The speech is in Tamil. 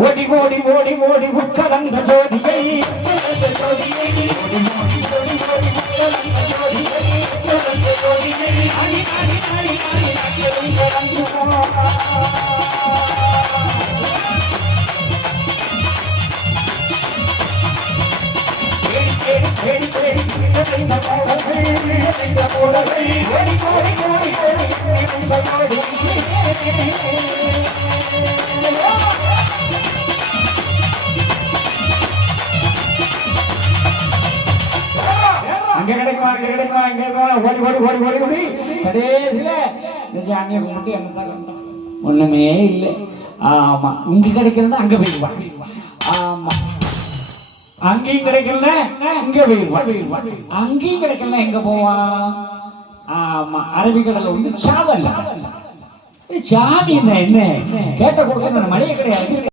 ஓடி ஓடி ஓடி ஓடி உட்கலந்த ஜோதியை அங்க கிடைக்குமா அங்க கிடைக்குமா இங்க ஓடி ஓடி ஓடி ஓடி ஓடி கடைசியில சாமியை கும்பிட்டு என்னதான் ஒண்ணுமே இல்லை. ஆமா இங்க கிடைக்கிறதா அங்க போயிடுவான். ஆமா அங்கேயும் கிடைக்கல இங்க போயிடுவான். அங்கேயும் கிடைக்கல எங்க போவான்? ஆமா அரபிக்கடல வந்து சாதம் சாமி என்ன கேட்ட கொடுக்க மழையே கிடையாது.